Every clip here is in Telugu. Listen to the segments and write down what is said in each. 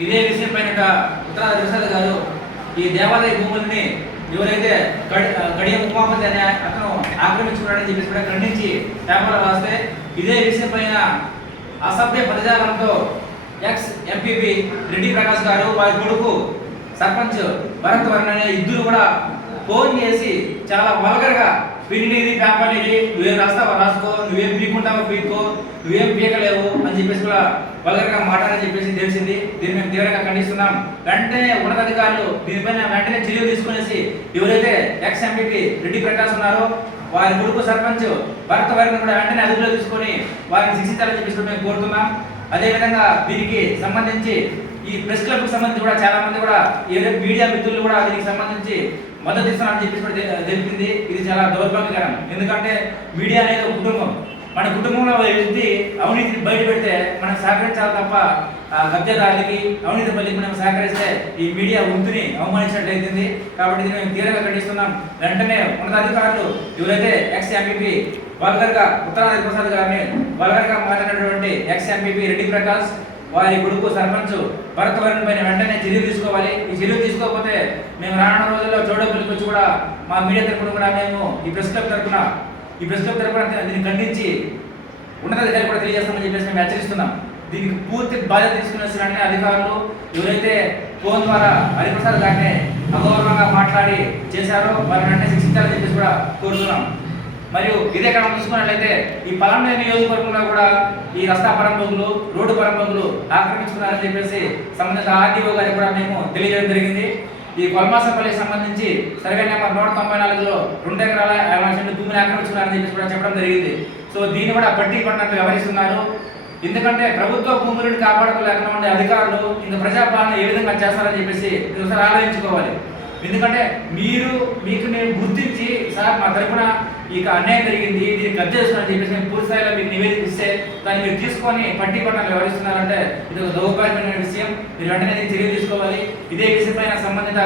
ఇదే విషయం పైన ఉత్తరాది ప్రసాద్ గారు ఈ దేవాలయ భూముల్ని ఎవరైతే గడియ ఉమాపతి అనే అతను ఆక్రమించుకున్నాడని చెప్పేసి కూడా ఖండించి పేపర్లో రాస్తే ఇదే విషయం పైన అసభ్య పదజాలంతో ఎక్స్ ఎంపీపీ రెడ్డి ప్రకాష్ గారు వారి కొడుకు సర్పంచ్ భరత్ వర్ణ అనే ఇద్దరు కూడా ఫోన్ చేసి చాలా వల్గర్గా ఇది పేపర్ ఇది నువ్వేం రాస్తావా? రాసుకో. నువ్వేం పీకుంటావో పీక్కో. నువ్వేం పీకలేవు. అని చెప్పేసి కూడా వల్గర్గా మాట్లాడని చెప్పేసి తెలిసింది. దీన్ని మేము తీవ్రంగా ఖండిస్తున్నాం. వెంటనే ఉన్నతాధికారులు దీనిపైన వెంటనే చర్యలు తీసుకునేసి ఎవరైతే ఎక్స్ ఎంపీపీ రెడ్డి ప్రకాష్ ఉన్నారో వారి కొడుకు సర్పంచ్ భర్త వారిని కూడా వెంటనే అదుపులో తీసుకొని వారిని శిక్షించాలని చెప్పేసి మేము కోరుతున్నాం. అదేవిధంగా దీనికి సంబంధించి ఈ ప్రెస్ క్లబ్కి సంబంధించి కూడా చాలా మంది కూడా ఏదో మీడియా మిత్రులు కూడా దీనికి సంబంధించి మద్దతు ఇస్తున్నారని చెప్పేసి తెలిపింది. ఇది చాలా దౌర్భాగ్యకరం. ఎందుకంటే మీడియా అనేది ఒక కుటుంబం. మన కుటుంబంలో వ్యక్తి అవినీతిని బయట పెడితే మనం సహకరించాలి తప్ప ఆ అవినీతి పల్లికి మనం సహకరిస్తే ఈ మీడియా వృత్తిని అవమానించినట్లయితుంది. కాబట్టి దీన్ని మేము తీవ్రంగా ఖండిస్తున్నాం. వెంటనే ఉన్నతాధికారులు ఎవరైతే ఎక్స్ ఎంపీపీ వల్గర్గా ఉత్తరాది ప్రసాద్ గారిని వల్గర్గా మాట్లాడినటువంటి ఎక్స్ ఎంపీపీ రెడ్డి ప్రకాష్ వారి కొడుకు సర్పంచ్ భరత్ వరుణ్ పైన వెంటనే చర్య తీసుకోవాలి. ఈ చర్య తీసుకోకపోతే మేము రానున్న రోజుల్లో చోడపల్లికి వచ్చి కూడా మా మీడియా తరపున కూడా మేము ఈ ప్రెస్ క్లబ్ తరపున ఈ ప్రెస్ క్లబ్ తరపున దీన్ని ఖండించి ఉన్నతాధికారులు కూడా తెలియజేస్తామని చెప్పేసి మేము హెచ్చరిస్తున్నాం. దీనికి పూర్తి బాధ్యత తీసుకునే అధికారులు ఎవరైతే ఫోన్ ద్వారా హరిప్రసాద్ గారిని అగౌరవంగా మాట్లాడి చేశారో వారిని వెంటనే శిక్షించాలని చెప్పేసి కూడా కోరుతున్నాం. మరియు ఇదే కాలం చూసుకున్నట్లయితే ఈ పలంనే నియోజకవర్గంలో కూడా ఈ రస్తా పరంపకులు రోడ్డు పరంపకులు ఆక్రమించుకున్నారని చెప్పేసి సంబంధిత ఆర్టీఓ గారికి కూడా మేము తెలియజేయడం జరిగింది. ఈ కొల్మాసపల్లికి సంబంధించి సర్వే నెంబర్ నూట తొంభై నాలుగులో రెండు ఎకరాల యాభై సెంటు భూమిని ఆక్రమించుకున్నారని చెప్పేసి కూడా చెప్పడం జరిగింది. సో దీన్ని కూడా బట్టి పడినట్టు వ్యవహరిస్తున్నారు. ఎందుకంటే ప్రభుత్వ భూములను కాపాడుకోలేకుండా ఉండే అధికారులు ఇంకా ప్రజాపాలన ఏ విధంగా చేస్తారని చెప్పేసి ఒకసారి ఆలోచించుకోవాలి. ఎందుకంటే మీరు మీకు నేను గుర్తించి సార్ మా తరఫున ఇక అన్యాయం జరిగింది దీన్ని కబ్జా చేస్తున్నారని చెప్పేసి మేము పూర్తి స్థాయిలో మీకు నివేదిక ఇస్తే దాన్ని మీరు తీసుకొని పట్టి పట్టాలు వ్యవహరిస్తున్నారంటే ఇది ఒక దౌర్భాగ్యమైన విషయం. మీరు వెంటనే చర్యలు తీసుకోవాలి. ఇదే విషయమైన సంబంధిత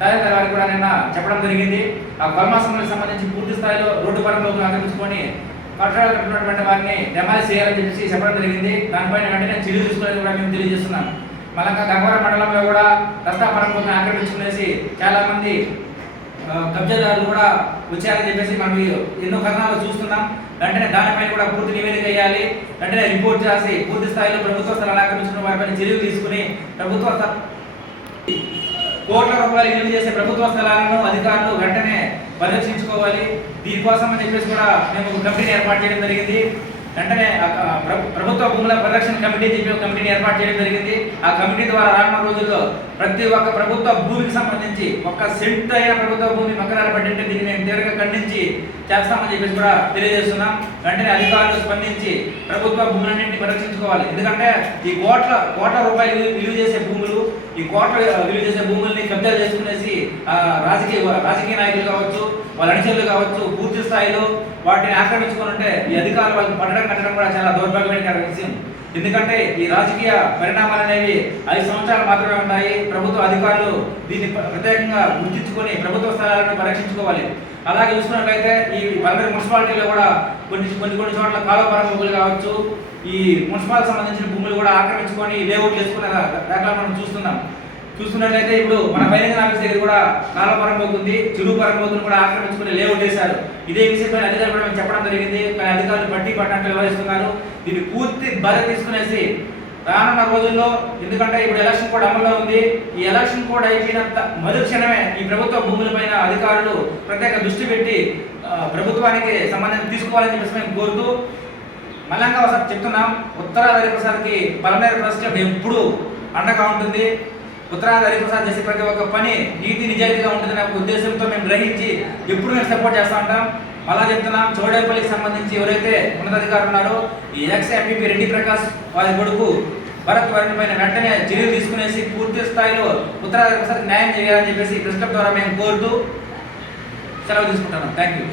తహసీల్దార్ వారికి కూడా నిన్న చెప్పడం జరిగింది. ఆ కర్మాసంలకు సంబంధించి పూర్తి స్థాయిలో రోడ్డు పరంలోకి ఆక్రమించుకొని పట్టణాలు కట్టినటువంటి వారిని డెమాలిష్ చేయాలని చెప్పేసి చెప్పడం జరిగింది. దానిపైన వెంటనే చర్యలు తీసుకోవాలని కూడా మేము తెలియజేస్తున్నాం. మళ్ళా గంగవరం మండలంలో కూడా రస్తా పరంగా ఆక్రమించుకునేసి చాలా మంది కబ్జాదారులు కూడా వచ్చారని చెప్పేసి మనం ఎన్నో కథనాలు చూస్తున్నాం. వెంటనే దానిపైన కూడా పూర్తి నివేదిక వేయాలి వెంటనే రిపోర్ట్ చేసి పూర్తి స్థాయిలో ప్రభుత్వ స్థలాలు ఆక్రమించిన వారిపైన చర్యలు తీసుకుని ప్రభుత్వ స్థ- కోట్ల రూపాయలు విలువ చేసే ప్రభుత్వ స్థలాలను అధికారులు వెంటనే పరిరక్షించుకోవాలి. దీనికోసం అని చెప్పేసి కూడా మేము ఒక కమిటీని ఏర్పాటు చేయడం జరిగింది. వెంటనే ప్రభుత్వ భూముల పరిరక్షణ కమిటీ చెప్పి కమిటీని ఏర్పాటు చేయడం జరిగింది. ఆ కమిటీ ద్వారా రానున్న రోజుల్లో ప్రతి ఒక్క ప్రభుత్వ భూమికి సంబంధించి ఒక్క సెంట్ అయిన ప్రభుత్వ భూమి మకరాలు పడింటే దీన్ని మేము తీవ్రంగా ఖండించి చేస్తామని చెప్పేసి కూడా తెలియజేస్తున్నాం. వెంటనే అధికారులు స్పందించి ప్రభుత్వ భూములన్నింటినీ పరిరక్షించుకోవాలి. ఎందుకంటే ఈ కోట్ల కోట్ల రూపాయలు విలువ- చేసే భూములు ఈ కోట్ల విలువ చేసే భూముల్ని కబ్జా చేసుకునేసి రాజకీయ రాజకీయ నాయకులు కావచ్చు వాళ్ళ అనుచరులు కావచ్చు పూర్తి స్థాయిలో వాటిని ఆక్రమించుకుని ఉంటే ఈ అధికారులు వాళ్ళకి పట్టడం కట్టడం కూడా చాలా దౌర్భాగ్యమైన విషయం ఎందుకంటే ఈ రాజకీయ పరిణామాలు అనేవి ఐదు సంవత్సరాలు మాత్రమే ఉన్నాయి ప్రభుత్వ అధికారులు దీన్ని ప్రత్యేకంగా గుర్తించుకొని ప్రభుత్వ స్థలాలను పరీక్షించుకోవాలి అలాగే చూసుకున్నట్లయితే ఈ పల్వేరు మున్సిపాలిటీలో కూడా కొన్ని కొన్ని కొన్ని చోట్ల కాలువ భూములు కావచ్చు ఈ మున్సిపాల్ సంబంధించిన భూములు కూడా ఆక్రమించుకొని లేఅవుట్ చేసుకునే దాఖలా మనం చూస్తున్నాం. చూస్తున్నట్లయితే ఇప్పుడు మన బైరంగ ఆఫీస్ దగ్గర కూడా కాలవరం పోతుంది చెరువు పరంపోతును కూడా ఆక్రమించుకుని లేఅవుట్ వేశారు ఇదే విషయంపై అధికారులు కూడా మేము చెప్పడం జరిగింది. కానీ అధికారులు పట్టి పట్టినట్టు వ్యవహరిస్తున్నారు. దీన్ని పూర్తి బాధ్యత తీసుకునేసి రానున్న రోజుల్లో ఎందుకంటే ఇప్పుడు ఎలక్షన్ కోడ్ అమల్లో ఉంది. ఈ ఎలక్షన్ కోడ్ అయిపోయినంత మొదటి క్షణమే ఈ ప్రభుత్వ భూములపైన అధికారులు ప్రత్యేక దృష్టి పెట్టి ప్రభుత్వానికి సంబంధం తీసుకోవాలని చెప్పేసి మేము కోరుతూ మళ్ళంగా ఒకసారి చెప్తున్నాం. ఉత్తరాది హరిప్రసాద్కి పలమేరు ట్రస్ట్ ఎప్పుడు అండగా ఉంటుంది. ఉత్తరాంధ్ర హరిప్రసాద్ చేసే ప్రతి ఒక్క పని నీతి నిజాయితీగా ఉంటుందనే ఒక ఉద్దేశంతో మేము గ్రహించి ఎప్పుడు మేము సపోర్ట్ చేస్తూ ఉంటాం. అలా చెప్తున్నాం చౌడేపల్లికి సంబంధించి ఎవరైతే ఉన్నతాధికారులు ఉన్నారో ఈ ఎక్స్ ఎంపీపీ రెడ్డి ప్రకాష్ వారి కొడుకు భరత్ వరుణ్ పైన వెంటనే చర్యలు తీసుకునేసి పూర్తి స్థాయిలో ఉత్తరాంధ్ర హరిప్రసాద్ న్యాయం చేయాలని చెప్పేసి ప్రశ్న ద్వారా మేము కోరుతూ సెలవు తీసుకుంటున్నాం. Thank you